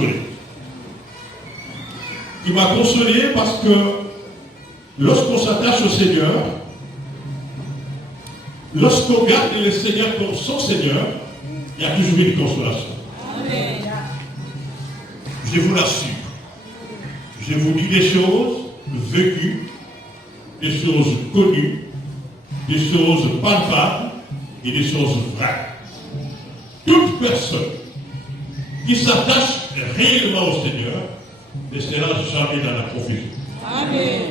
consolé. Il m'a consolé parce que lorsqu'on s'attache au Seigneur, lorsqu'on garde le Seigneur comme son Seigneur, il y a toujours une consolation. Amen. Je vous l'assure. Je vous dis des choses vécues, des choses connues, des choses palpables et des choses vraies. Toute personne qui s'attache réellement au Seigneur ne sera jamais dans la confusion. Amen.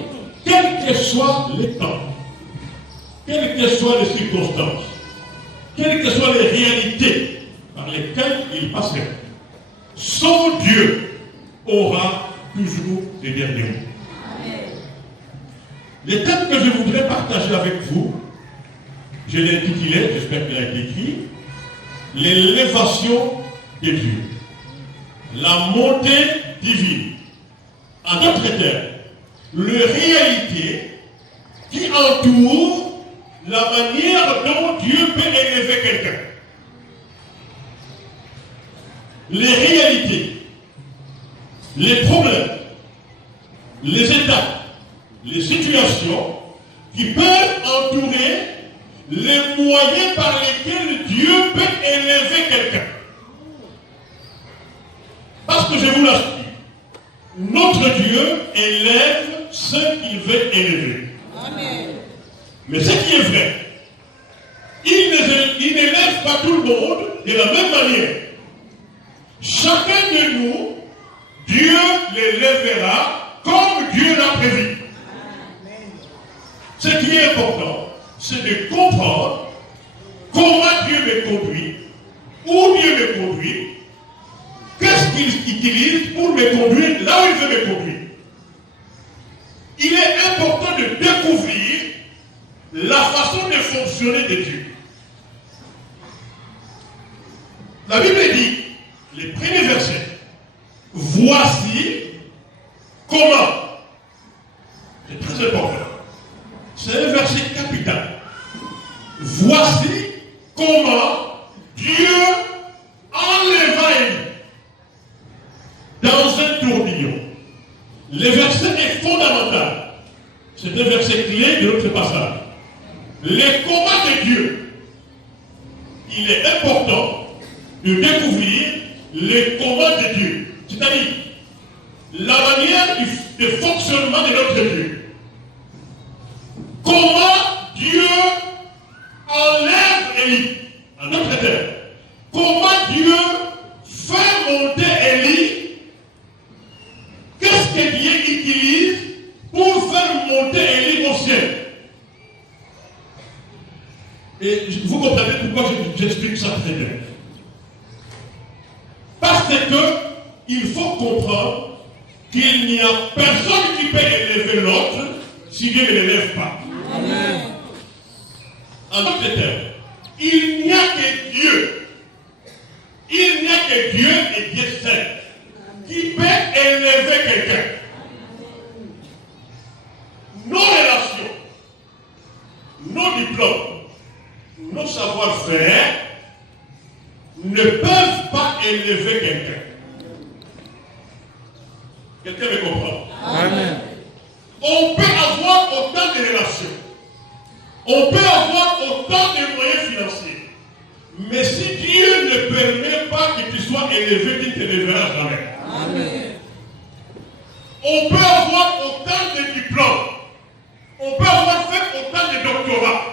Quels que soient les temps, quelles que soient les circonstances, quelles que soient les réalités par lesquelles il passerait, son Dieu aura toujours les derniers mots. Les thèmes que je voudrais partager avec vous, je l'ai intitulé, j'espère qu'il a été écrit, l'élévation de Dieu, la montée divine. En d'autres termes, les réalités qui entourent la manière dont Dieu peut élever quelqu'un. Les réalités, les problèmes, les étapes, les situations qui peuvent entourer les moyens par lesquels Dieu peut élever quelqu'un. Parce que je vous l'assure, notre Dieu élève ceux qu'il veut élever. Amen. Mais ce qui est vrai, il n'élève pas tout le monde de la même manière. Chacun de nous, Dieu l'élèvera comme Dieu l'a prévu. Ce qui est important, c'est de comprendre comment Dieu me conduit, où Dieu me conduit, qu'est-ce qu'il utilise pour me conduire là où il veut me conduire. Il est important de découvrir la façon de fonctionner de Dieu. La Bible dit, les premiers versets, voici comment. C'est très important. C'est un verset capital. Voici comment Dieu enleva Élie dans un tourbillon. Le verset est fondamental. C'est un verset clé de notre passage. Les combats de Dieu. Il est important de découvrir les combats de Dieu. C'est-à-dire la manière de fonctionnement de notre Dieu. Comment Dieu enlève Élie. En d'autres termes, comment Dieu fait monter Élie. Qu'est-ce que Dieu utilise pour faire monter Élie au ciel? Et vous comprenez pourquoi j'explique ça très bien. Parce que il faut comprendre qu'il n'y a personne qui peut élever l'autre si Dieu ne l'élève pas. Amen. En d'autres termes, il n'y a que Dieu. Il n'y a que Dieu et Dieu seul qui peut élever quelqu'un. Nos relations, nos diplômes, nos savoir-faire ne peuvent pas élever quelqu'un. Quelqu'un me comprend? Amen. On peut avoir autant de relations. On peut avoir autant de moyens financiers. Mais si Dieu ne permet pas que tu sois élevé, tu ne t'élèveras jamais. Amen. On peut avoir autant de diplômes. On peut avoir fait autant de doctorats.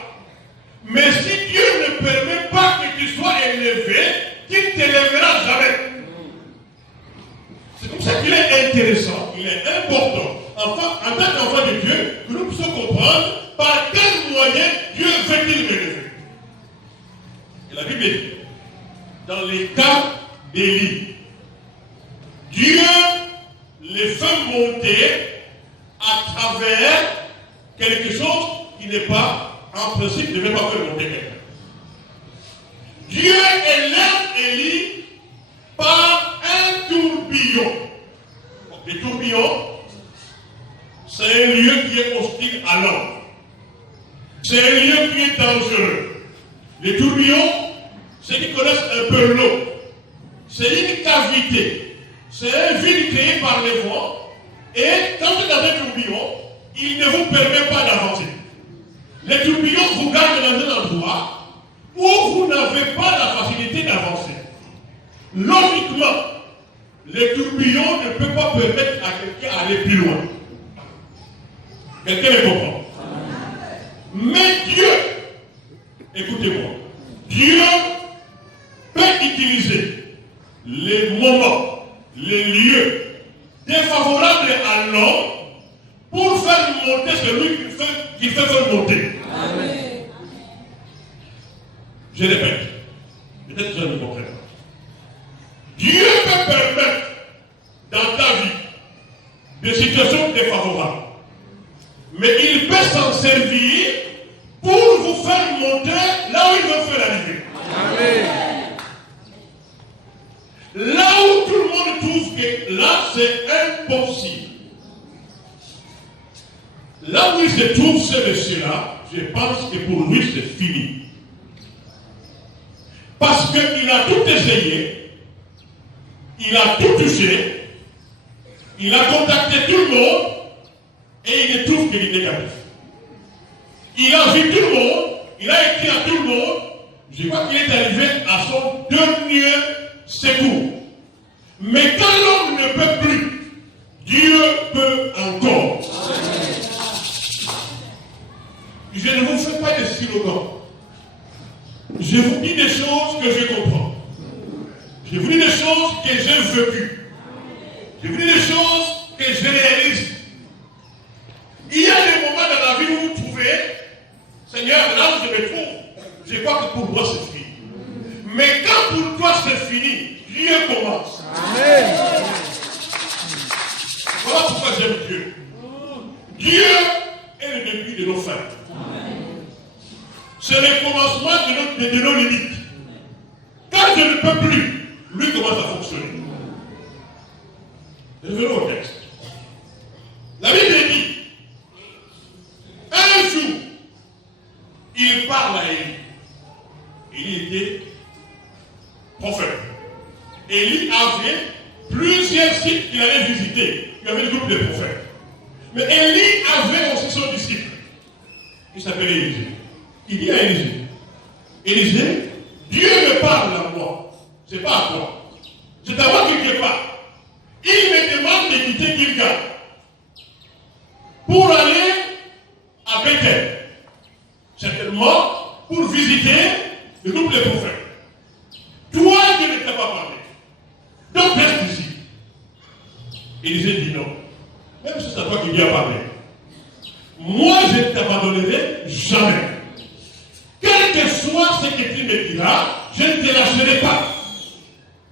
Mais si Dieu ne permet pas que tu sois élevé, tu ne t'élèveras jamais. C'est comme ça qu'il est intéressant, il est important, enfin, en tant qu'enfant de Dieu, que nous puissions comprendre par quel moyen Dieu veut-il m'élever. Et la Bible dit, dans les cas d'Élie, Dieu les fait monter à travers quelque chose qui n'est pas, en principe, ne devait pas faire monter quelqu'un. Dieu élève Élie par un tourbillon. Le tourbillon, c'est un lieu qui est hostile à l'homme. C'est un lieu qui est dangereux. Les tourbillons, ceux qui connaissent un peu l'eau, c'est une cavité C'est un vide créé par les vents. Et quand vous êtes dans un tourbillon, il ne vous permet pas d'avancer. Les tourbillons vous gardent dans un endroit où vous n'avez pas la facilité d'avancer. Logiquement, les tourbillons ne peuvent pas permettre à quelqu'un d'aller plus loin. Quelqu'un me comprend? Mais Dieu, écoutez-moi, Dieu peut utiliser les moments, les lieux défavorables à l'homme pour faire monter celui qui fait faire monter. Amen. Je répète, peut-être que je ne comprends pas. Dieu peut permettre dans ta vie des situations défavorables, mais il peut s'en servir pour vous faire monter là où il veut faire arriver. Amen. Là où tout le monde trouve que là c'est impossible. Là où il se trouve ce monsieur-là, je pense que pour lui c'est fini. Parce qu'il a tout essayé, il a tout touché, il a contacté tout le monde et il ne trouve qu'il est négatif. Il a vu tout le monde, il a écrit à tout le monde, je crois qu'il est arrivé à son dernier secours. Mais quand l'homme ne peut plus, Dieu peut encore. Je ne vous fais pas de slogan. Je vous dis des choses que je comprends. Je vous dis des choses que j'ai vécues. Je vous dis des choses que je réalise. Il y a des moments dans la vie où vous trouvez, Seigneur, là où je me trouve, je crois que pour moi c'est fini. Mais quand pour toi c'est fini, Dieu commence. Amen. Voilà pourquoi j'aime Dieu. Dieu est le début de nos fins. C'est le commencement de nos limites. Quand je ne peux plus, lui commence à fonctionner. Revenons au texte. La Bible dit, un jour, il parle à Élie. Il était prophète. Élie avait plusieurs sites qu'il allait visiter. Il y avait le groupe des prophètes. Mais Élie avait aussi son disciple. Il s'appelait Élisée. Il dit à Élisée, Élisée, Dieu me parle à moi. C'est pas à toi. C'est à moi qu'il me parle. Il me demande de quitter Gilgal pour aller à Bethel. Certainement pour visiter le groupe des prophètes. Toi, Dieu ne t'a pas parlé. Donc reste ici. Élisée dit non. Même si c'est à toi qui viens parler. Moi, je ne t'abandonnerai jamais. Quel que soit ce que tu me diras, je ne te lâcherai pas.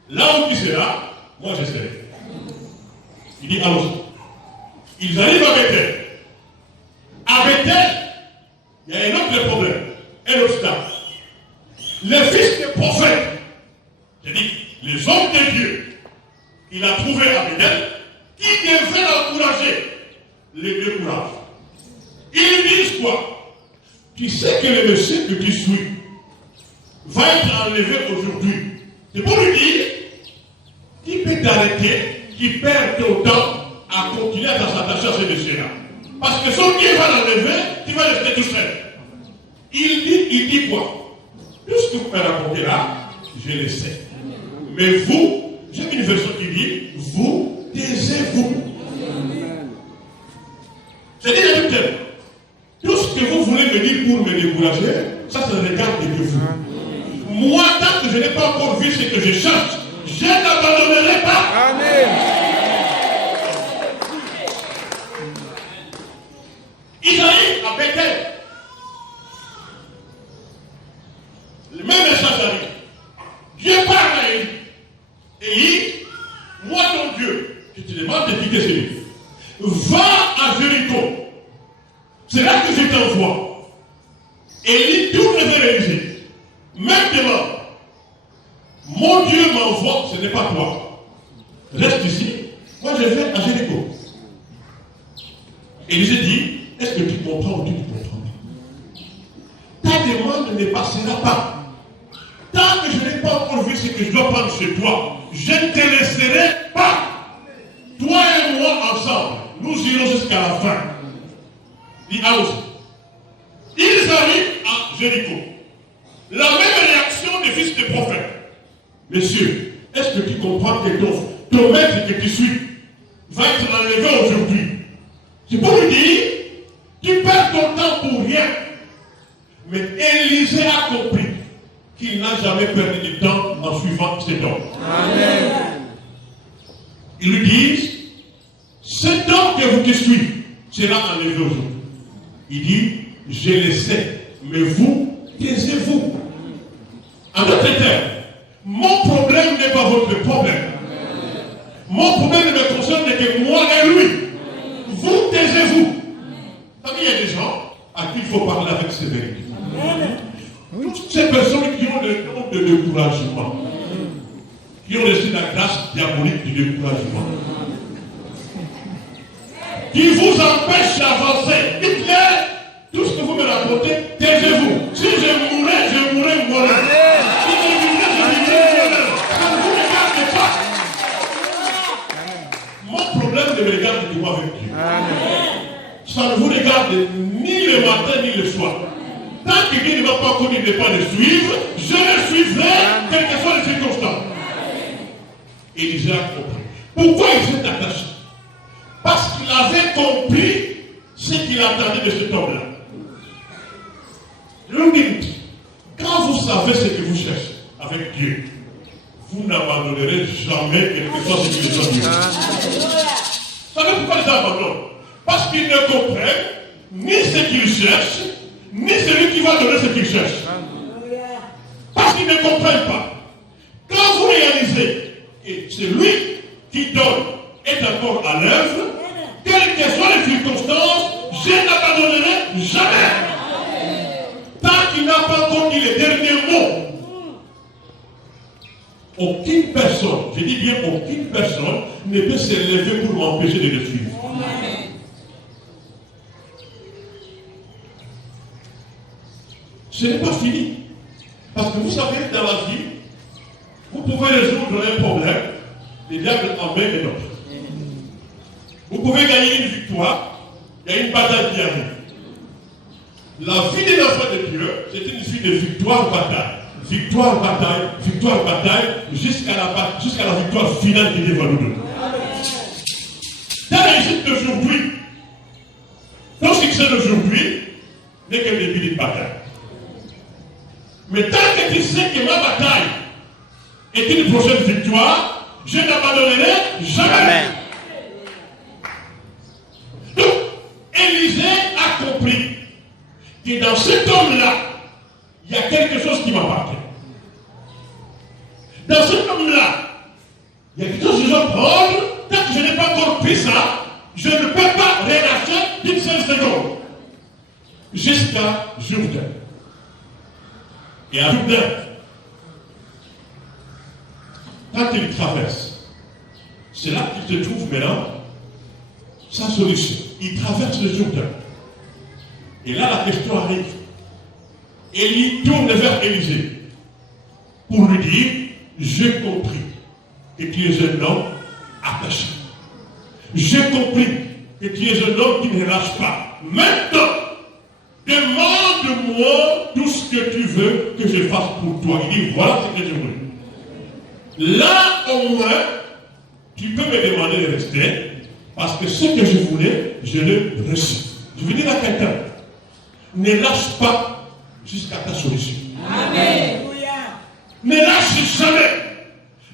Là où tu seras, moi je serai. Il dit allons-y. Ils arrivent à Bethel. À Bethel, il y a un autre problème, un obstacle. Les fils des prophètes, c'est-à-dire les hommes de Dieu, il a trouvé à Bethel, qui devaient l'encourager, les découragent. Ils disent quoi? Tu sais que le monsieur que tu suis va être enlevé aujourd'hui. C'est pour lui dire, qui peut t'arrêter, qui perd ton temps à continuer à s'attacher à ce monsieur-là. Parce que son Dieu va l'enlever, tu vas rester tout seul. Il dit quoi? Tout ce que vous me racontez là, je le sais. Mais vous, j'ai une version qui dit, vous, taisez-vous. C'est-à-dire, tout ce que vous voulez me dire pour me décourager, ça se regarde que vous. Moi, tant que je n'ai pas encore vu ce que je cherche, je n'abandonnerai pas. Amen. Ils arrivent à Bethel. Le même message arrive. Dieu parle à Élie. Élie, moi ton Dieu, je te demande de quitter ce lieu. Va à Jéricho. C'est là que je t'envoie. Élie tourne vers Élisée. Maintenant, mon Dieu m'envoie, ce n'est pas toi. Reste ici. Moi, je vais à Jéricho. Élisée dit, est-ce que tu comprends ou tu ne comprends pas? Ta demande ne passera pas. Tant que je n'ai pas encore vu ce que je dois prendre chez toi, je ne te laisserai pas. mission jusqu'à la fin. Il a osé. Ils arrivent à Jéricho. La même réaction des fils des prophètes. Messieurs, est-ce que tu comprends que ton maître que tu suis va être enlevé aujourd'hui? C'est pour lui dire, tu perds ton temps pour rien. Mais Élisée a compris qu'il n'a jamais perdu du temps en suivant cet homme. Amen. Ils lui disent, cet homme que vous te suivez sera enlevé aujourd'hui. Il dit, je le sais, mais vous, taisez-vous. En d'autres termes, mon problème n'est pas votre problème. Mon problème ne me concerne que moi et lui. Vous, taisez-vous. Il y a des gens à qui il faut parler avec sévérité. Toutes ces personnes qui ont le nom de découragement, qui ont reçu la grâce diabolique du découragement, qui vous empêchent d'avancer. Dites-leur, tout ce que vous me racontez, taisez-vous. Si je mourrais moi-même. Si je vivrais moi-même. Ça ne vous regarde pas. Mon problème ne me regarde que moi avec Dieu. Ça ne vous regarde ni le matin ni le soir. Tant que Dieu ne m'a pas connu de pas le suivre, je le suivrai, quelles que soient les circonstances. Élisée a compris. Pourquoi il s'est attaché? Parce qu'il avait compris ce qu'il attendait de cet homme-là. Je vous dis, quand vous savez ce que vous cherchez avec Dieu, vous n'abandonnerez jamais quelque chose que les autres disent. Vous savez pourquoi ils abandonnent? Parce qu'ils ne comprennent ni ce qu'ils cherchent, ni celui qui va donner ce qu'ils cherchent. Parce qu'ils ne comprennent pas. Quand vous réalisez que celui qui donne est encore à l'œuvre, quelles que soient les circonstances, je n'abandonnerai jamais. Tant qu'il n'a pas encore dit les derniers mots. Aucune personne, je dis bien aucune personne, ne peut se lever pour m'empêcher de le suivre. Ce n'est pas fini. Parce que vous savez, dans la vie, vous pouvez résoudre un problème, les diables en main et d'autres. Vous pouvez gagner une victoire, il y a une bataille qui arrive. La vie des enfants de Dieu, c'est une vie de victoire-bataille. Victoire-bataille, jusqu'à la victoire finale qui Dieu va nous donner. Dans la réussite d'aujourd'hui, ton succès d'aujourd'hui n'est qu'un début de bataille. Mais tant que tu sais que ma bataille est une prochaine victoire, je n'abandonnerai jamais. Donc, Élisée a compris que dans cet homme-là, il y a quelque chose qui m'appartient. Dans cet homme-là, il y a quelque chose que je dois prendre. Tant que je n'ai pas encore pris ça, je ne peux pas relâcher d'une seule seconde. Jusqu'à Jourdain. Et à Jourdain, quand il traverse, c'est là qu'il se trouve maintenant sa solution. Il traverse le Jourdain. Et là, la question arrive. Élie tourne vers Élisée pour lui dire, j'ai compris que tu es un homme attaché. J'ai compris que tu es un homme qui ne lâche pas. Maintenant, demande-moi tout ce que tu veux que je fasse pour toi. Il dit, voilà ce que je veux. Là, au moins, tu peux me demander de rester, parce que ce que je voulais, je l'ai reçu. Je veux dire à quelqu'un, ne lâche pas jusqu'à ta solution. Amen. Ne lâche jamais.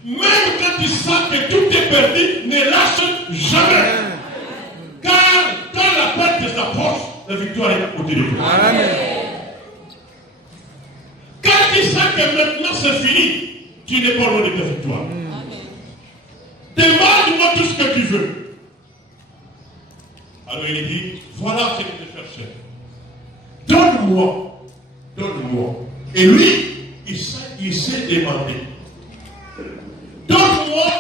Même quand tu sens que tout est perdu, ne lâche jamais. Car quand la perte s'approche, la victoire est à côté de toi. Amen. Quand tu sens que maintenant c'est fini, tu n'es pas loin de ta victoire. Demande-moi tout ce que tu veux. Alors il dit, voilà ce que je cherchais. Donne-moi. Et lui, il s'est demandé. Donne-moi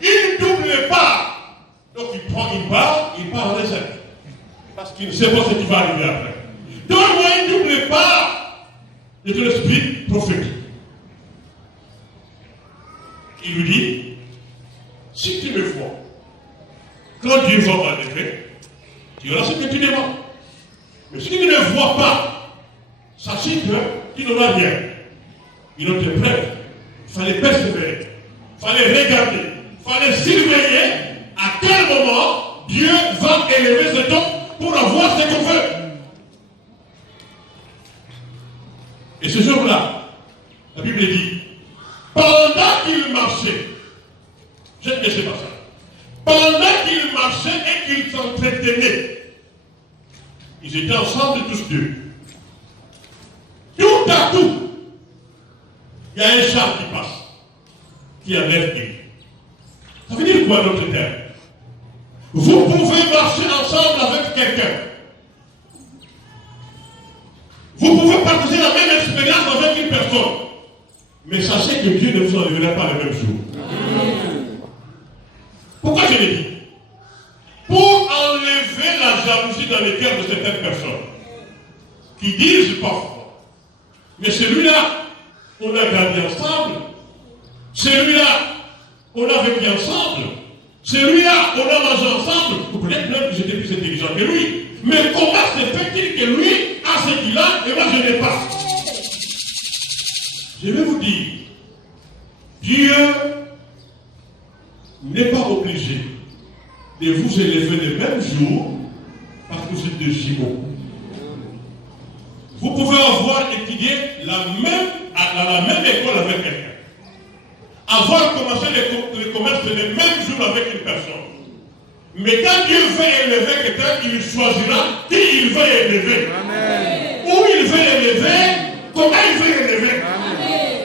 une double part. Donc il prend une part, il part en réserve. Parce qu'il ne sait pas ce qui va arriver après. Donne-moi une double part de ton esprit prophétique. Il lui dit, si tu me vois, Quand Dieu va en effet, tu auras ce que tu demandes. Mais si tu ne le vois pas, sachez que tu n'auras rien. Une autre preuve, il fallait persévérer, il fallait regarder, il fallait surveiller à quel moment Dieu va élever cet homme pour avoir ce qu'on veut. Et ce jour-là, la Bible dit, pendant qu'il marchait, je ne sais pas ça, pendant qu'il marchait et qu'il s'entretenait, ils étaient ensemble tous deux. Tout à coup, il y a un char qui passe, qui enlève lui. Ça veut dire quoi notre terme? Vous pouvez marcher ensemble avec quelqu'un. Vous pouvez partager la même expérience avec une personne. Mais sachez que Dieu ne vous enlèvera pas le même jour. Pourquoi je l'ai dit? Pour enlever la jalousie dans les cœurs de certaines personnes qui disent parfois, mais celui-là, on a grandi ensemble, celui-là, on a vécu ensemble, celui-là, on a mangé ensemble, ou peut-être même que j'étais plus intelligent que lui, mais comment se fait-il que lui a ce qu'il a et moi je n'ai pas? Je vais vous dire, Dieu n'est pas obligé de vous élever le même jour parce que vous êtes des jumeaux. Vous pouvez avoir étudié à la même école avec quelqu'un. Avoir commencé le commerce le même jour avec une personne. Mais quand Dieu veut élever quelqu'un, il choisira qui il veut élever. Amen. Où il veut élever, comment il veut élever. Amen.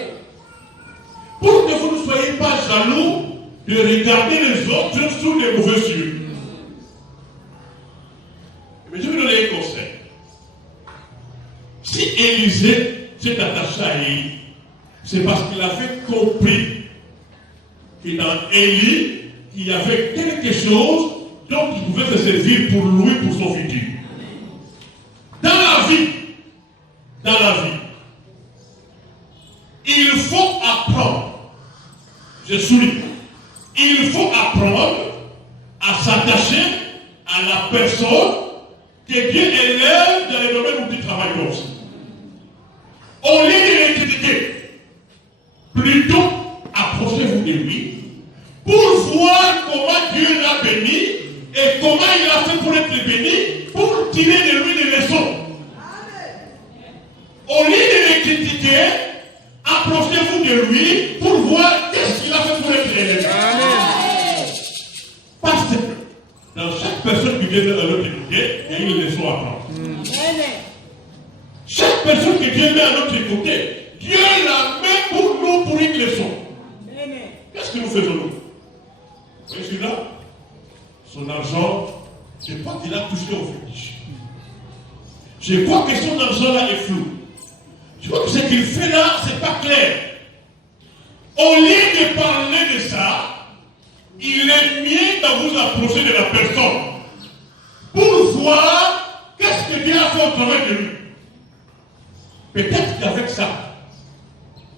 Pour que vous ne soyez pas jaloux de regarder les autres sous les mauvais yeux. Mais je vais vous donner un conseil. Si Élisée s'est attaché à Élie, c'est parce qu'il avait compris que dans Élie, il y avait quelque chose dont il pouvait se servir pour lui, pour son futur. Dans la vie, il faut apprendre. Je souligne. Il faut apprendre à s'attacher à la personne que Dieu élève dans les domaines où tu travailles aussi. Au lieu de les critiquer, plutôt approchez-vous de lui pour voir comment Dieu l'a béni et comment il a fait pour être béni, pour tirer de lui des leçons. Au lieu de les critiquer, approchez-vous de lui pour voir qu'est-ce qu'il a fait pour être élevé. Parce que dans chaque personne qui vient de notre côté, il y a une leçon à prendre. Chaque personne que Dieu met à notre côté, Dieu la met pour nous pour une leçon. Qu'est-ce que nous faisons nous? Vous voyez celui-là? Son argent, je crois qu'il a touché au fétiche. Je crois que son argent là est flou. Je crois que ce qu'il fait là, c'est pas clair. Au lieu de parler de ça, il est mieux de vous approcher de la personne pour voir qu'est-ce que Dieu a fait au travail de lui. Peut-être qu'avec ça,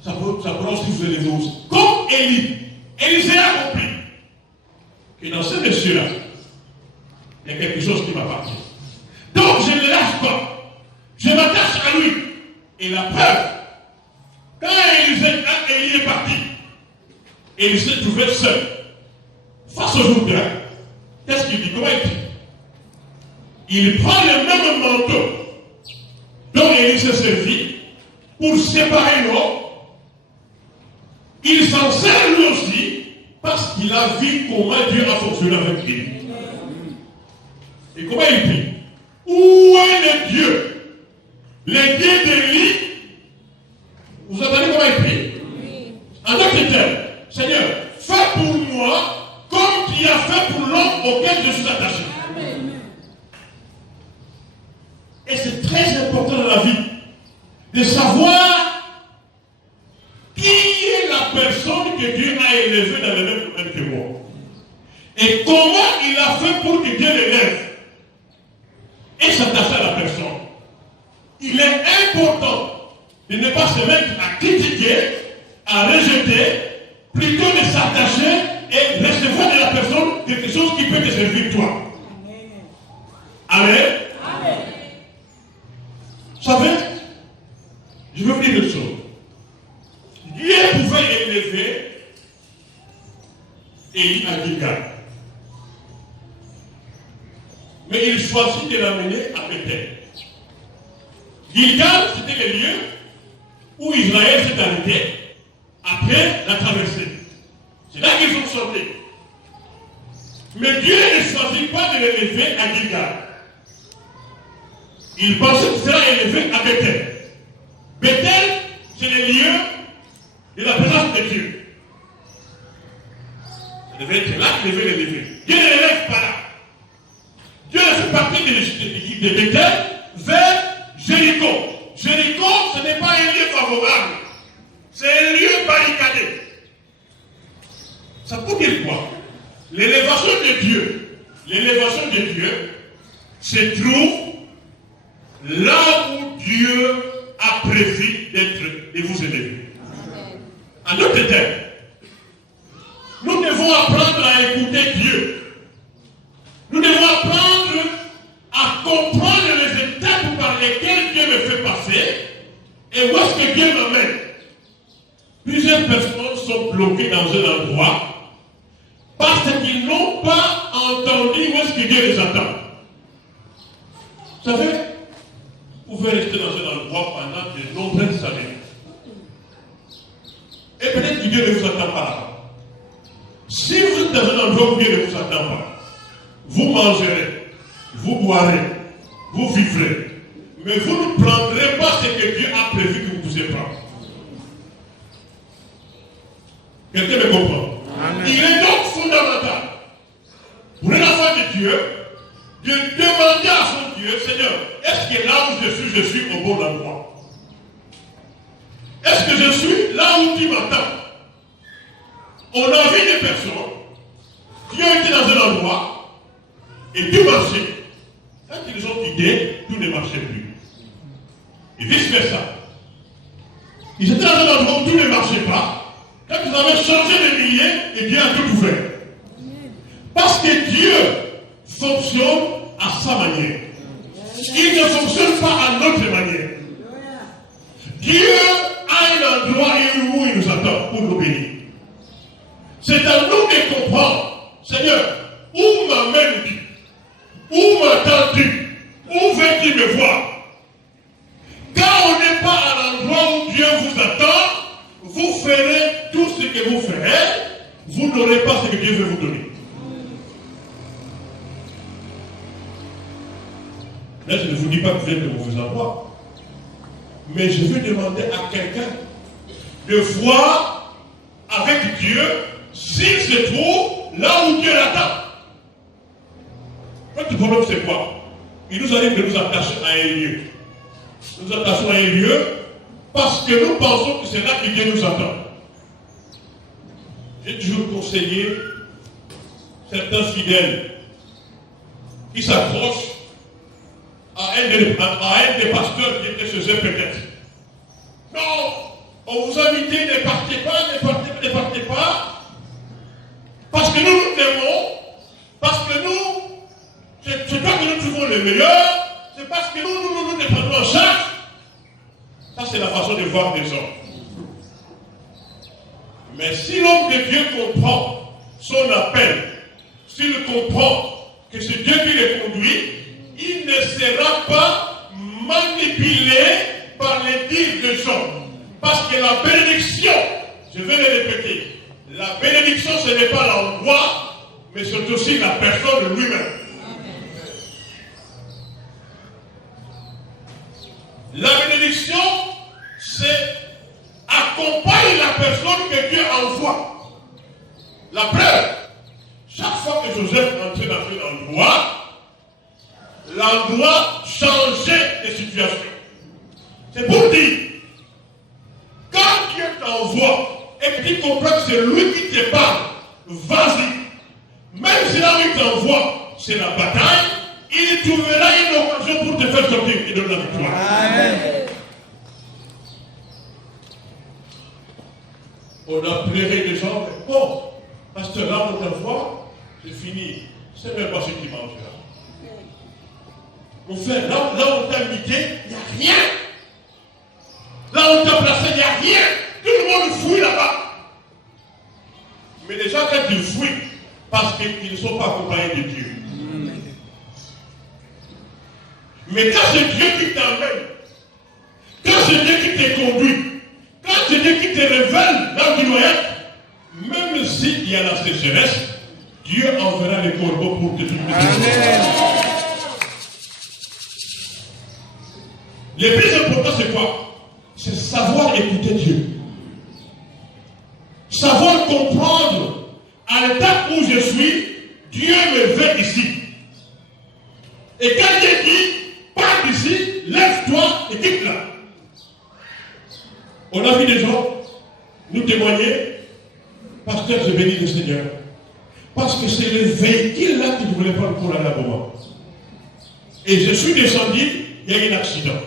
ça pourra aussi vous élever aussi. Comme Élie. Élisée a compris que dans ce monsieur-là, il y a quelque chose qui m'appartient. Donc je ne le lâche pas. Je m'attache à lui. Et la preuve, quand Élie est parti, Élie s'est trouvé seul. Face au jour grec, qu'est-ce qu'il dit? Comment il dit? Il prend le même manteau dont Élie s'est servi pour séparer l'eau. Il s'en sert lui aussi parce qu'il a vu comment Dieu a fonctionné avec lui. Et comment il prie? Où est le Dieu? Le Dieu d'Élie. Vous entendez comment il prie? En d'autres termes, Seigneur, fais pour moi comme tu as fait pour l'homme auquel je suis attaché. Amen. Et c'est très important dans la vie de savoir qui est la personne que Dieu a élevée dans le même domaine que moi. Et comment il a fait pour que Dieu l'élève. Et s'attacher à la personne. Il est important de ne pas se mettre à critiquer, à rejeter, plutôt de s'attacher et recevoir de la personne quelque chose chose qui peut te servir toi. Amen. Amen. Vous savez, je veux vous dire une chose. Dieu pouvait élever Élie à Gilgal. Mais il choisit de l'amener à Bethel. Gilgal, c'était le lieu où Israël s'est arrêté après la traversée. C'est là qu'ils ont sorti. Mais Dieu ne choisit pas de l'élever à Gilgal. Il pensait que cela élevé à Bethel. Bethel, c'est le lieu de la présence de Dieu. Ça devait être là qu'il devait l'élever. Dieu ne l'élève pas là. Dieu a fait partie de Bethel vers Jéricho. Jéricho, ce n'est pas un lieu favorable. C'est un lieu barricadé. Ça peut dire quoi? L'élévation de Dieu se trouve là où Dieu a prévu de vous élever. En d'autres termes, nous devons apprendre à écouter Dieu. Nous devons apprendre à comprendre les étapes par lesquelles Dieu me fait passer et où est-ce que Dieu m'amène. Plusieurs personnes sont bloquées dans un endroit parce qu'ils n'ont pas entendu où est-ce que Dieu les attend. Vous savez, vous pouvez rester dans un endroit pendant de nombreuses années. Et peut-être que Dieu ne vous attend pas là. Si vous êtes dans un endroit où Dieu ne vous attend pas, vous mangerez, vous boirez, vous vivrez, mais vous ne prendrez pas ce que Dieu a prévu que vous puissiez prendre. Quelqu'un me comprend? Amen. Il est donc fondamental pour un enfant de Dieu de demander à son Dieu, Seigneur, est-ce que là où je suis au bon endroit? Est-ce que je suis là où tu m'attends? On a vu des personnes qui ont été dans un endroit et tout marchait. Quand ils ont quitté, tout ne marchait plus. Et vice versa. Ils étaient dans un endroit où tout ne marchait pas. Quand ils avaient changé de milliers, et Dieu a tout ouvert. Parce que Dieu fonctionne à sa manière. Il ne fonctionne pas à notre manière. Dieu a un endroit où il nous attend pour nous bénir. C'est à nous de comprendre, Seigneur, où m'amènes-tu? Où m'attends-tu? Où veux-tu me voir? Quand on n'est pas à l'endroit où Dieu vous attend, vous ferez tout ce que vous ferez, vous n'aurez pas ce que Dieu veut vous donner. Là, je ne vous dis pas que vous êtes de mauvais endroits, mais je veux demander à quelqu'un de voir avec Dieu s'il se trouve là où Dieu l'attend. Notre problème, c'est quoi? Il nous arrive de nous attacher à un lieu. Nous attachons à un lieu parce que nous pensons que c'est là que Dieu nous attend. J'ai toujours conseillé certains fidèles qui s'accrochent à un des pasteurs qui était chez eux peut-être. Non, on vous a invité, ne partez pas. Parce que nous aimons, parce que c'est pas que nous trouvons le meilleur, c'est parce que nous dépendons en charge. Ça, c'est la façon de voir des hommes. Mais si l'homme de Dieu comprend son appel, s'il comprend que c'est Dieu qui le conduit, il ne sera pas manipulé par les dires des hommes. Parce que la bénédiction, je vais le répéter, la bénédiction ce n'est pas l'endroit, mais c'est aussi la personne lui-même. La bénédiction, c'est accompagner la personne que Dieu envoie. La preuve, chaque fois que Joseph entrait dans un endroit, l'endroit changeait de situation. C'est pour dire, quand Dieu t'envoie et que tu comprends que c'est lui qui te parle, vas-y. Même si là où il t'envoie, c'est la bataille, il trouvera une occasion pour te faire sortir et donner la victoire. Amen. On a pleuré les gens, mais bon, pasteur, là on t'envoie, c'est fini. C'est même pas ce qui mangera. Mon frère, là où on t'a invité, il n'y a rien. Là où on t'a placé, il n'y a rien. Tout le monde fouille là-bas. Mais les gens, quand ils fouillent, parce qu'ils ne sont pas accompagnés de Dieu. Mais quand c'est Dieu qui t'emmène, quand c'est Dieu qui te conduit, quand c'est Dieu qui te révèle là où tu dois être, même s'il y a la sécheresse, Dieu enverra les corbeaux pour te tuer. Le plus important, c'est quoi? C'est savoir écouter Dieu. Savoir comprendre, à l'état où je suis, Dieu me veut ici. Et quand Dieu dit, pars d'ici, lève-toi et quitte là. On a vu des gens nous témoigner, pasteur, je bénis le Seigneur. Parce que c'est le véhicule là que je voulais prendre pour aller à moi. Et je suis descendu, il y a eu un accident.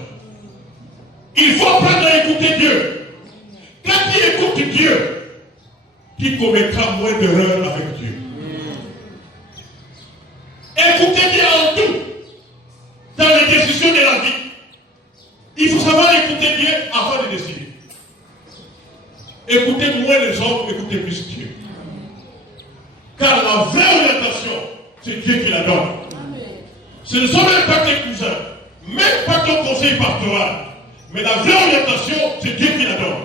Il faut apprendre à écouter Dieu. Quand tu écoutes Dieu, tu commettras moins d'erreurs avec Dieu. Écoutez Dieu en tout, dans les décisions de la vie. Il faut savoir écouter Dieu avant de décider. Écoutez moins les hommes, écoutez plus Dieu. Car la vraie orientation, c'est Dieu qui la donne. Ce ne sont même pas tes cousins, même pas ton conseil pastoral. Mais la vraie orientation, c'est Dieu qui la donne.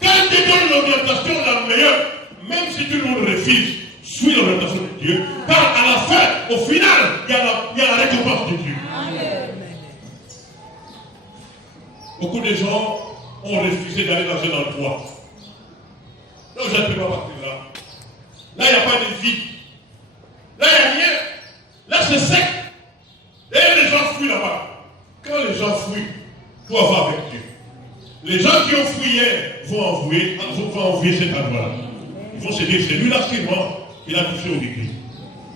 Quand Dieu donne l'orientation la meilleure, même si tout le monde refuse, suis l'orientation de Dieu. Car à la fin, au final, il y a la récompense de Dieu. Beaucoup de gens ont refusé d'aller dans un endroit. Donc je ne peux pas partir là. Là, il n'y a pas de vie. Là, il n'y a rien. Là, c'est sec. Et les gens fuient là-bas. Quand les gens fuient, il faut avoir avec Dieu. Les gens qui ont fui hier vont envoyer cet endroit-là. Ils vont se dire, c'est lui-là qui mort, il a touché au gris.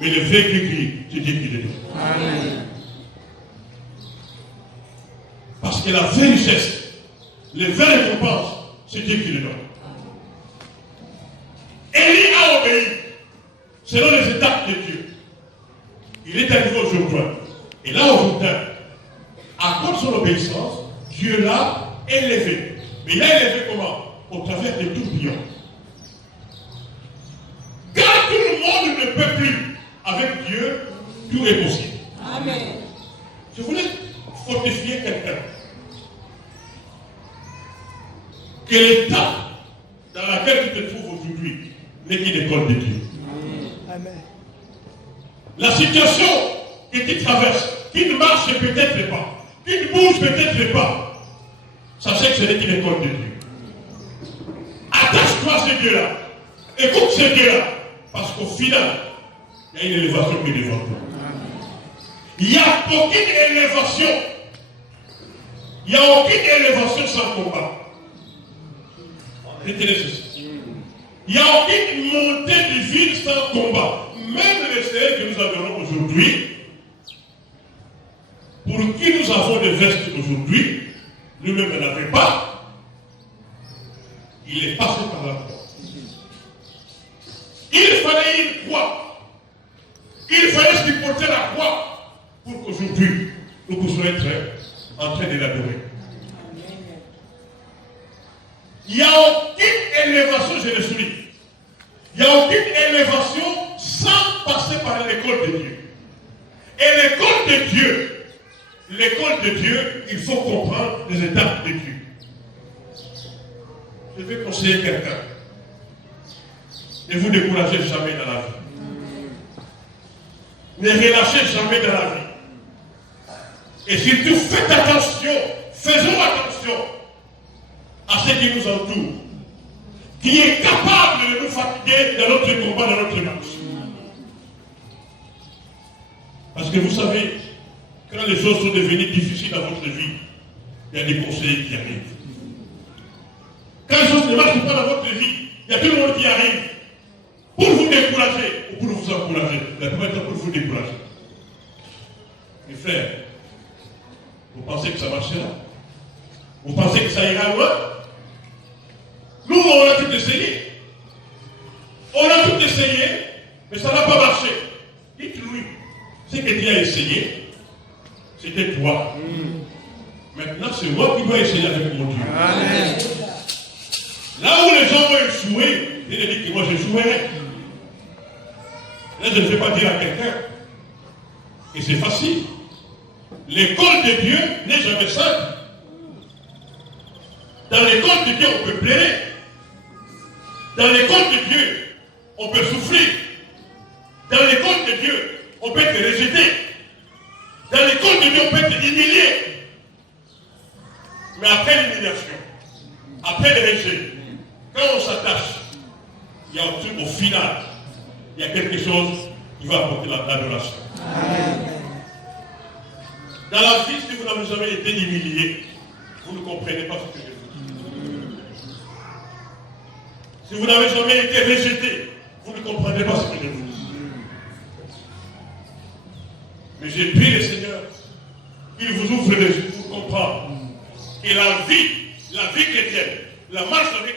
Mais le vrai gris, c'est Dieu qui le donne. Amen. Parce que la vraie richesse, les vraies récompenses, c'est Dieu qui le donne. Élie a obéi selon les étapes de Dieu. Il est arrivé au Jourdain. Et là, au Jourdain, à cause de son obéissance, Dieu l'a élevé. Mais il l'a élevé comment? Au travers des tourbillons. Quand tout le monde ne peut plus avec Dieu, tout est possible. Amen. Je voulais fortifier quelqu'un. Que l'état dans laquelle tu te trouves aujourd'hui n'est qu'une école de Dieu. Amen. La situation que tu traverses, qui ne marche peut-être pas, qui ne bouge peut-être pas, sachez que ce n'est qu'une école de Dieu. Attache-toi à ce Dieu-là. Écoute ce Dieu-là. Parce qu'au final, il y a une élévation qui est devant toi. Il n'y a aucune élévation. Il n'y a aucune élévation sans combat. Retenez ceci. Il n'y a aucune montée divine sans combat. Même le Seigneur que nous adorons aujourd'hui, pour qui nous avons des vestes aujourd'hui, nous-mêmes ne l'avons pas, il est passé par la croix. Il fallait une croix. Il fallait supporter la croix pour qu'aujourd'hui, nous puissions être en train de l'adorer. Il n'y a aucune élévation, je le souligne. Il n'y a aucune élévation sans passer par l'école de Dieu. Et l'école de Dieu, il faut comprendre les étapes de Dieu. Je vais conseiller quelqu'un. Ne vous découragez jamais dans la vie. Ne relâchez jamais dans la vie. Et surtout, faites attention, faisons attention à ce qui nous entoure, qui est capable de nous fatiguer dans notre combat, dans notre marche. Parce que vous savez, quand les choses sont devenues difficiles dans votre vie, il y a des conseillers qui arrivent. Quand les choses ne marchent pas dans votre vie, il y a tout le monde qui arrive pour vous décourager ou pour vous encourager. La première fois pour vous décourager. Mes frères, vous pensez que ça marchera? Vous pensez que ça ira loin? Nous, on a tout essayé. On a tout essayé, Mais ça n'a pas marché. Dites-lui, ce que tu as essayé, c'était toi. Maintenant, c'est moi qui dois essayer avec mon Dieu. Amen. Là où les gens vont échouer, il dit que moi j'échouerai. Là, je ne vais pas dire à quelqu'un que c'est facile. L'école de Dieu n'est jamais simple. Dans l'école de Dieu, on peut pleurer. Dans l'école de Dieu, on peut souffrir. Dans l'école de Dieu, on peut être rejeté. Dans l'école de Dieu, on peut être humilié. Mais après l'humiliation, après le rejet, quand on s'attache, il y a un truc au final, il y a quelque chose qui va apporter l'adoration. Dans la vie, si vous n'avez jamais été humilié, vous ne comprenez pas ce que je vous dis. Si vous n'avez jamais été rejeté, vous ne comprenez pas ce que je vous dis. Mais j'ai pris le Seigneur qu'il vous ouvre les yeux pour comprendre que la vie chrétienne, la marche avec